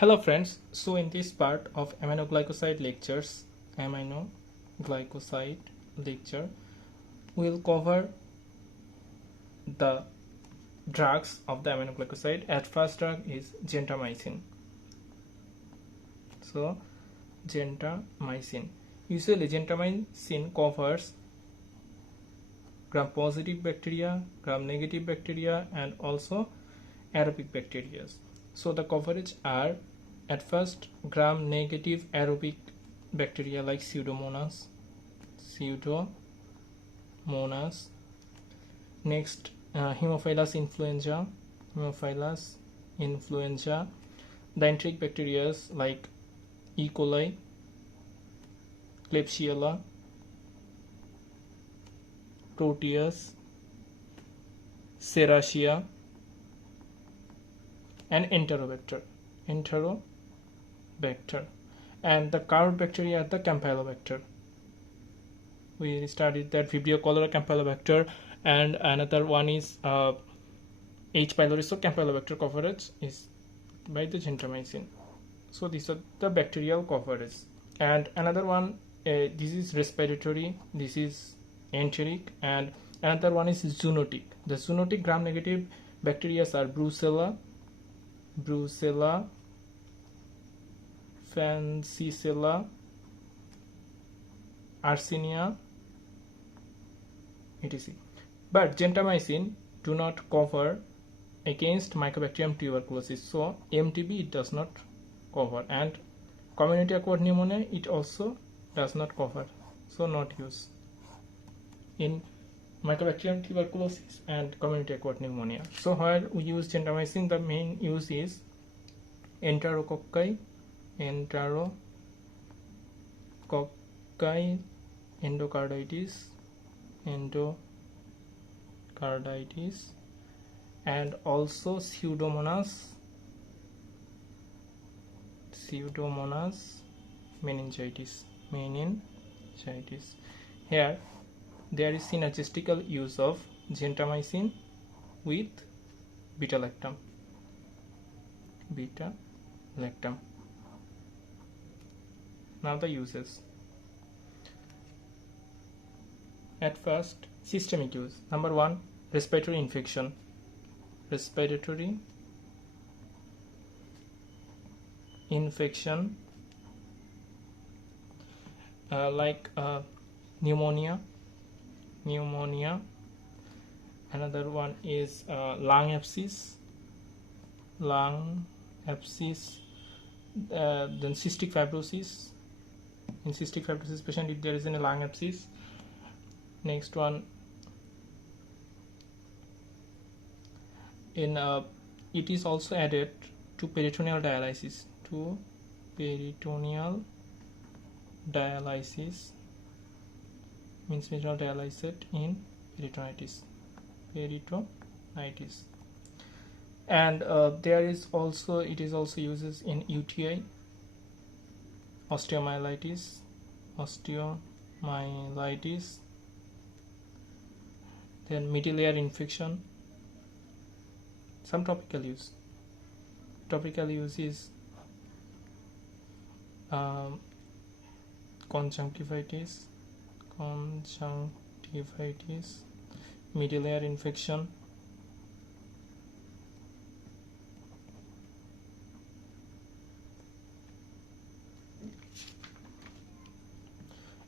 Hello friends, so in this part of aminoglycoside lecture, we'll cover the drugs of the aminoglycoside. At first drug is gentamicin. So gentamicin. Usually gentamicin covers gram-positive bacteria, gram-negative bacteria and also aerobic bacteria. So the coverage are at first gram-negative aerobic bacteria like Pseudomonas. Next, Haemophilus influenza. The enteric bacteria like E. coli, Klebsiella, Proteus, Serratia, and Enterobacter, and the curved bacteria are the Campylobacter. We studied that Vibrio cholera Campylobacter, and another one is H. pylori. So Campylobacter coverage is by the gentamicin. So these are the bacterial coverage, and another one this is respiratory, this is enteric, and another one is zoonotic. The zoonotic gram-negative bacteria are Brucella, Fancicella, Yersinia, etc. But gentamicin do not cover against Mycobacterium tuberculosis, so MTB it does not cover, and community acquired pneumonia it also does not cover, so not use in Mycobacterium tuberculosis and community acquired pneumonia. So where we use gentamicin, the main use is enterococci, endocarditis, and also Pseudomonas meningitis. Here there is synergistical use of gentamicin with beta-lactam. Now the uses. At first, systemic use. Number 1, respiratory infection. Like pneumonia. Another one is lung abscess, then cystic fibrosis. In cystic fibrosis patient, if there is a lung abscess. Next one, it is also added to peritoneal dialysis. Means mineral dialysate in peritonitis, and it is also uses in UTI, osteomyelitis, then middle-ear infection. Some topical use is conjunctivitis, middle-ear infection,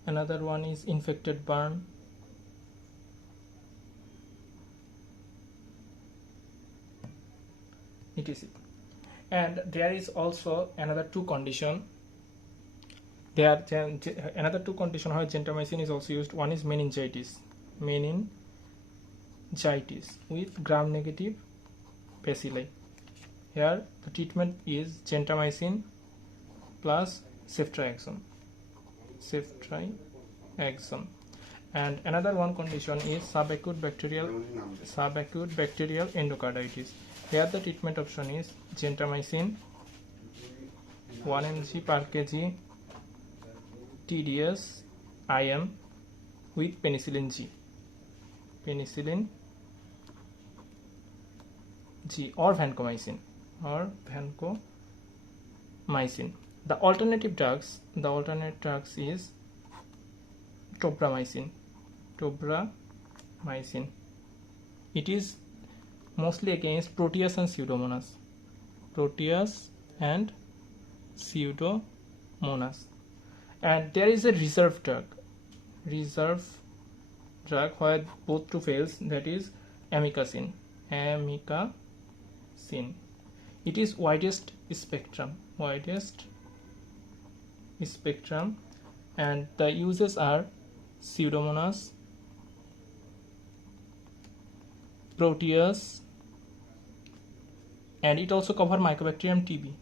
another one is infected burn, etc. And there is also another two condition. There are another two conditions where gentamicin is also used. One is meningitis with gram-negative bacilli. Here the treatment is gentamicin plus ceftriaxone. And another one condition is subacute bacterial endocarditis. Here the treatment option is gentamicin 1 mg per kg TDS IM with penicillin G or vancomycin mycin. The alternate drugs is tobramycin. It is mostly against Proteus and Pseudomonas. And there is a reserve drug where both two fails, that is amikacin. It is widest spectrum, and the uses are Pseudomonas, Proteus, and it also covers Mycobacterium TB.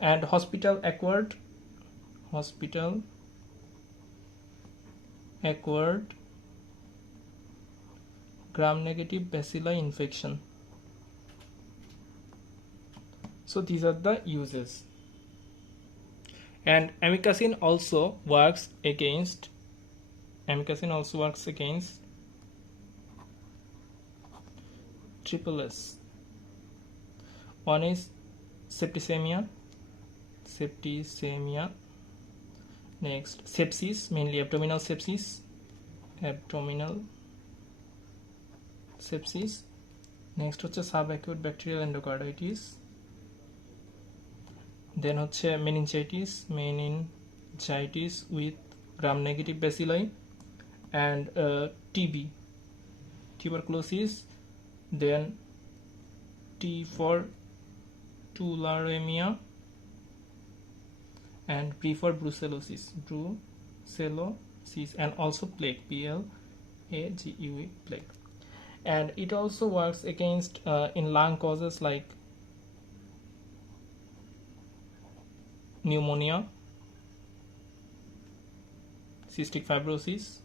And hospital acquired gram-negative bacilli infection. So these are the uses. And amikacin also works against triple S. One is septicemia, next sepsis, mainly abdominal sepsis, next হচ্ছে subacute bacterial endocarditis, then হচ্ছে meningitis with gram-negative bacilli, and TB, tuberculosis, then T for tularemia, and B for brucellosis, and also plague, plague. And it also works against in lung causes like pneumonia, cystic fibrosis,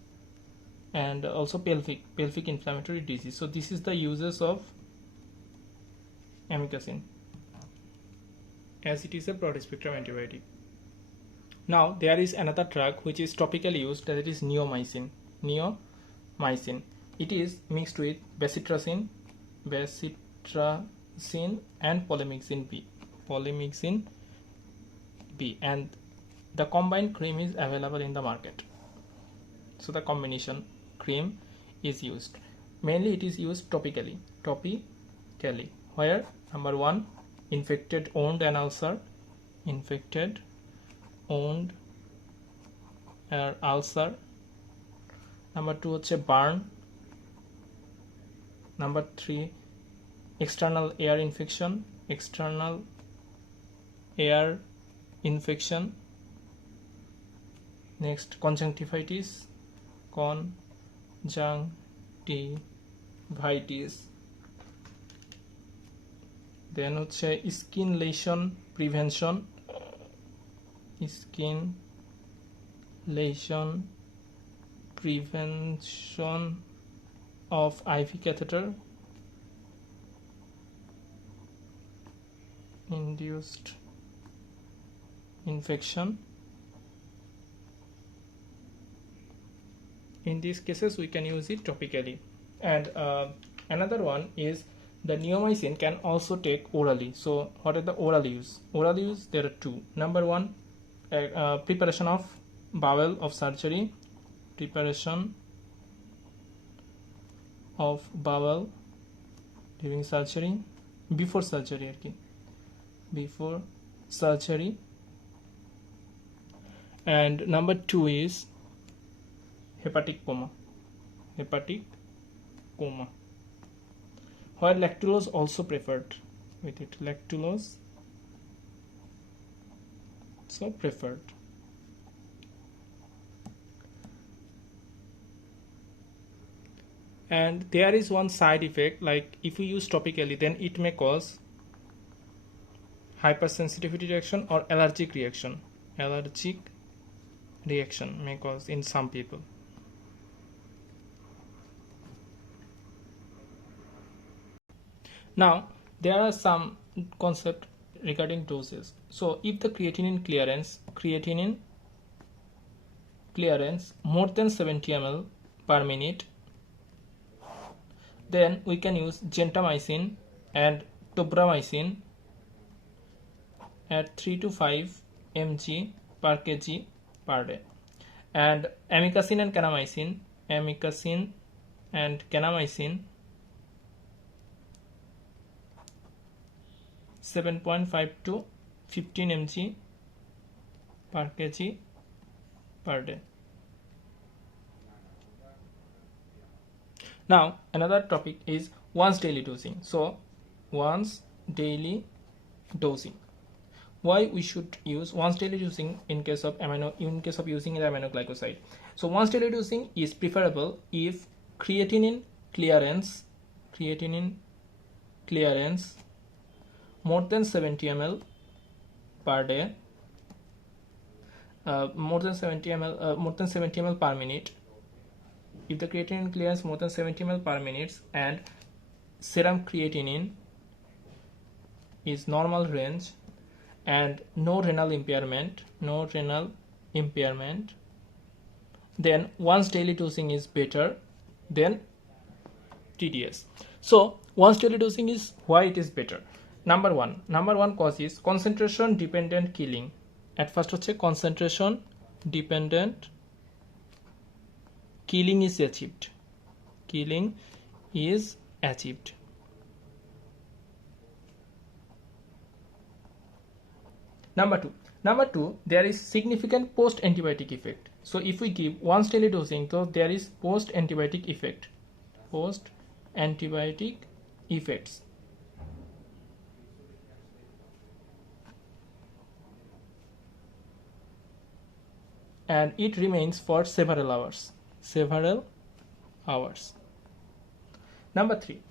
and also pelvic inflammatory disease. So this is the uses of amikacin, as it is a broad spectrum antibiotic. Now there is another drug which is topically used, that is neomycin. It is mixed with bacitracin and polymyxin B, and the combined cream is available in the market. So the combination cream is used. Mainly it is used topically, where number 1, infected wound and ulcer, number 2 হচ্ছে burn, number 3 external air infection, next conjunctivitis, then হচ্ছে skin lesion prevention of IV catheter induced infection. In these cases we can use it topically. And another one is the neomycin can also take orally. So what are the oral use? There are 2. Number 1, preparation of bowel of surgery, during surgery, before surgery, and number 2 is hepatic coma, where lactulose also preferred with it, And there is one side effect, like if we use topically, then it may cause hypersensitivity reaction or allergic reaction may cause in some people. Now there are some concepts regarding doses. So if the creatinine clearance more than 70 ml per minute, then we can use gentamicin and tobramycin at 3 to 5 mg per kg per day. And amikacin and kanamycin, 7.5 to 15 mg per kg per day. Now another topic is once daily dosing. So once daily dosing. Why we should use once daily dosing in case of using the aminoglycoside? So once daily dosing is preferable if creatinine clearance more than 70 ml per day, more than 70 ml per minute. If the creatinine clearance more than 70 ml per minute and serum creatinine is normal range and no renal impairment, then once daily dosing is better than TDS. So once daily dosing is why it is better. Number one cause is concentration dependent killing. At first hoche concentration dependent killing is achieved. Number two, there is significant post antibiotic effect. So if we give once daily dosing, so there is post antibiotic effects. And it remains for several hours. Number three,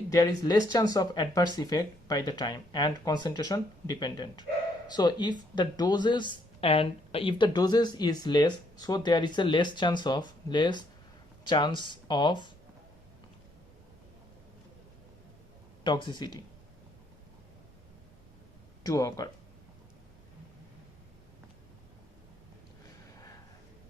there is less chance of adverse effect by the time and concentration dependent. So if the doses is less, so there is a less chance of toxicity to occur.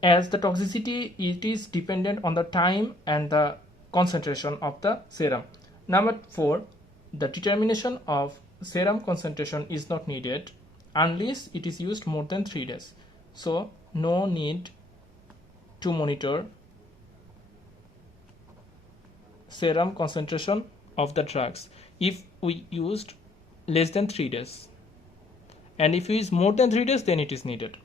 As the toxicity, it is dependent on the time and the concentration of the serum. Number 4, the determination of serum concentration is not needed unless it is used more than 3 days. So no need to monitor serum concentration of the drugs if we used less than 3 days, and if we use more than 3 days, then it is needed.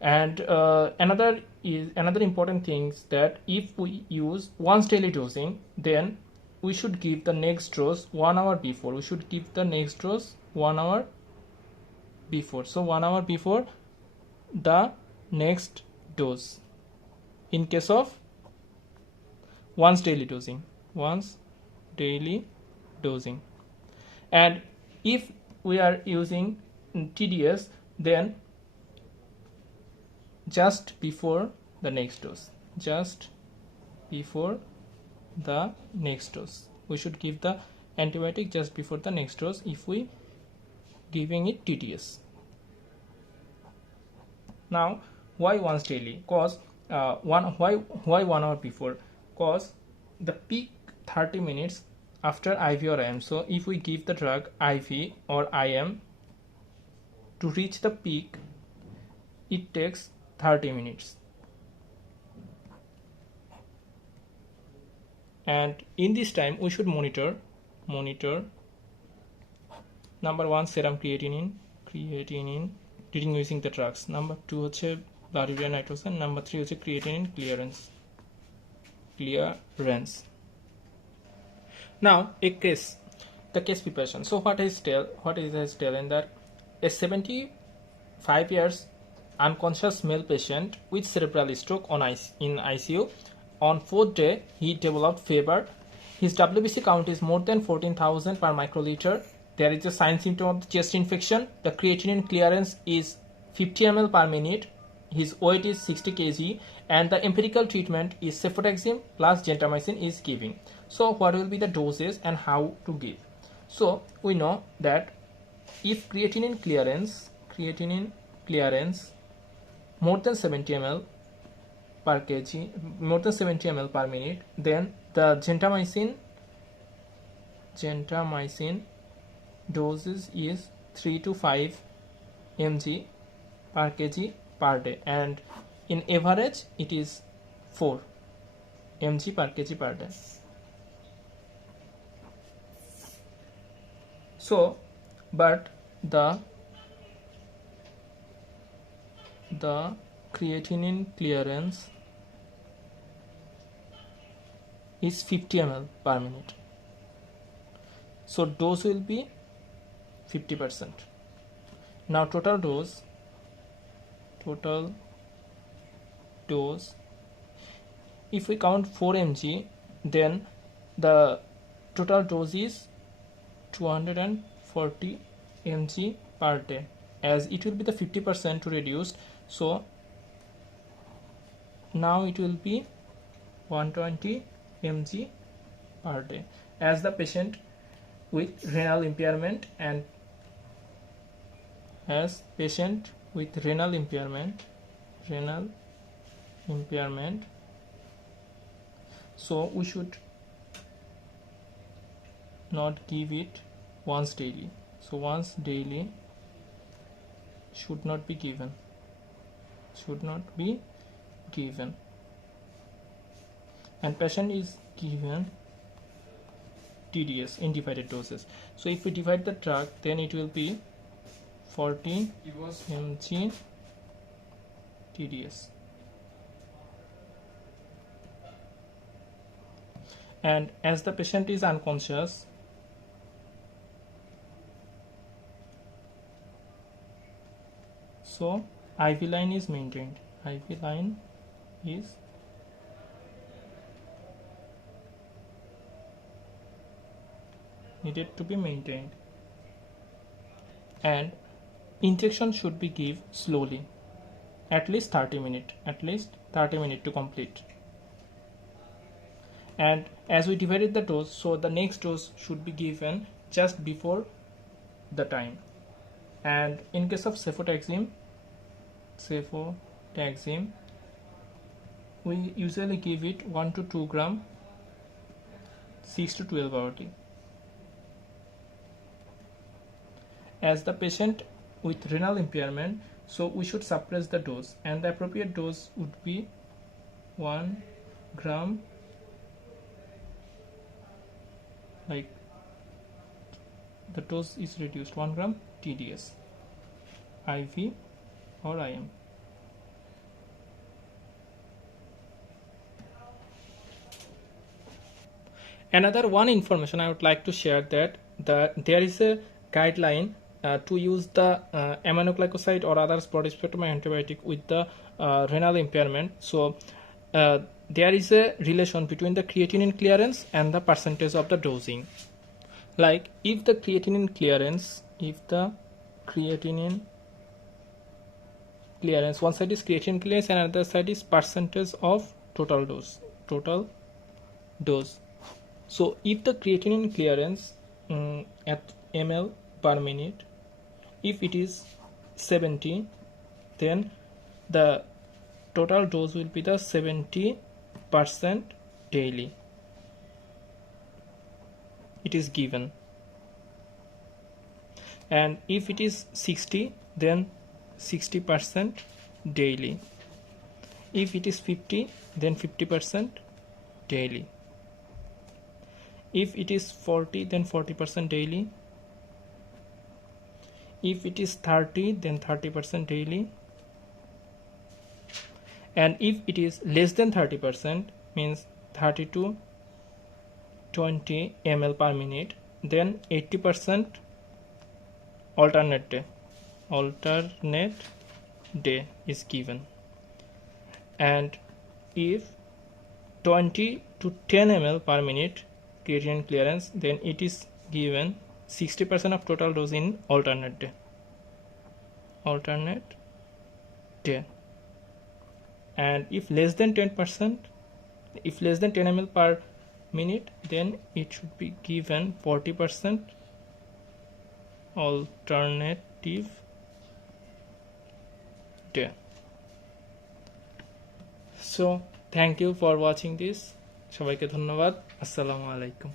And another important thing is that if we use once daily dosing, then we should give the next dose 1 hour before. We should give the next dose 1 hour before. So 1 hour before the next dose in case of once daily dosing. And if we are using TDS, then just before the next dose. We should give the antibiotic just before the next dose if we giving it TDS. Now, why once daily? Cause why 1 hour before? Cause the peak 30 minutes after IV or IM. So if we give the drug IV or IM, to reach the peak, it takes 30 minutes. And in this time, we should monitor number 1 serum creatinine during using the drugs. Number 2 hoche blood urea nitrogen. Number 3 hoche creatinine clearance. Now the case preparation. So what is tell in that a 75 years unconscious male patient with cerebral stroke in ICU. On 4th day, he developed fever. His WBC count is more than 14,000 per microliter. There is a sign symptom of the chest infection. The creatinine clearance is 50 ml per minute. His weight is 60 kg, and the empirical treatment is cefotaxime plus gentamicin is given. So what will be the doses and how to give? So we know that if creatinine clearance more than 70 ml per kg, more than 70 ml per minute, then the gentamicin doses is 3 to 5 mg per kg per day, and in average it is 4 mg per kg per day. So but the creatinine clearance is 50 ml per minute, so dose will be 50%. Now total dose, if we count 4 mg, then the total dose is 240 mg per day, as it will be the 50% reduced. So now it will be 120 mg per day, as the patient with renal impairment so we should not give it once daily. So once daily should not be given, and patient is given TDS in divided doses. So if we divide the drug, then it will be 14 mg TDS. And as the patient is unconscious, so IV line is maintained. IV line is needed to be maintained, and injection should be given slowly, at least 30 minutes to complete. And as we divided the dose, so the next dose should be given just before the time. And in case of cefotaxime, we usually give it 1 to 2 gram 6 to 12 hourly. As the patient with renal impairment, so we should suppress the dose, and the appropriate dose would be 1 gram, like the dose is reduced, 1 gram TDS, IV or IM. Another one information I would like to share, that there is a guideline to use the aminoglycoside or other broad spectrum antibiotic with the renal impairment. So there is a relation between the creatinine clearance and the percentage of the dosing. Like if the creatinine clearance, one side is creatinine clearance and another side is percentage of total dose. So if the creatinine clearance at ml per minute, if it is 70, then the total dose will be the 70% daily. It is given. And if it is 60, then 60% daily. If it is 50, then 50% daily. If it is 40, then 40% daily. If it is 30, then 30% daily. And if it is less than 30%, means 30 to 20 ml per minute, then 80% alternate day is given. And if 20 to 10 ml per minute creatinine clearance, then it is given 60% of total dose in alternate day. And if less than 10 ml per minute, then it should be given 40% alternative day. So thank you for watching this. সবাইকে ধন্যবাদ। আসসালামু আলাইকুম।